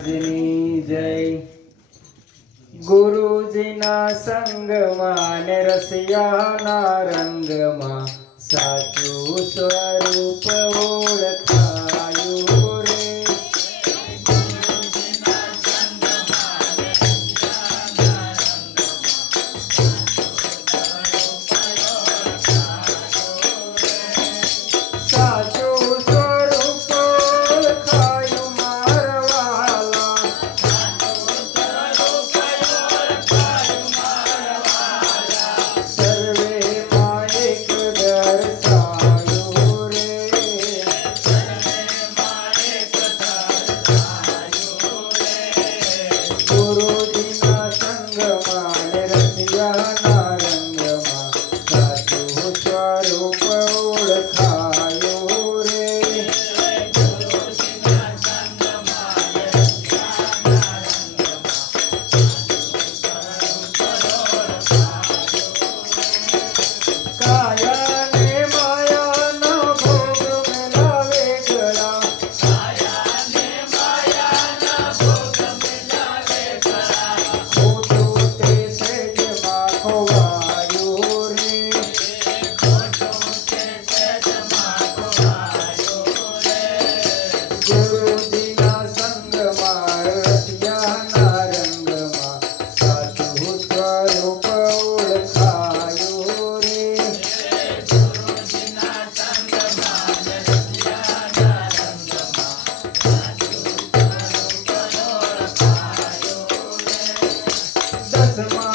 ની જય ગુરુજીના સંગમાં ને રસિયાના રંગમાં સાચું સ્વરૂપ ઓળખાયું રે. સાચું સ્વરૂપ ઓળખાયું મારવાલા. સર્વેમાં એક દર્શાયું રે. ગુરુજીના સંગમાં ને રસિયાના રંગમાં સાચું સ્વરૂપ ઓળખાયું રે. કાયા ને માયાના ભોગ મેલાવે ગળા. ખોટું તે સહેજમાં ખોવાયું રે. ગુરુજીના સંગમાં રસિયાના રંગમાં સાચું સ્વરૂપ ઓળખાયું રે. દસમા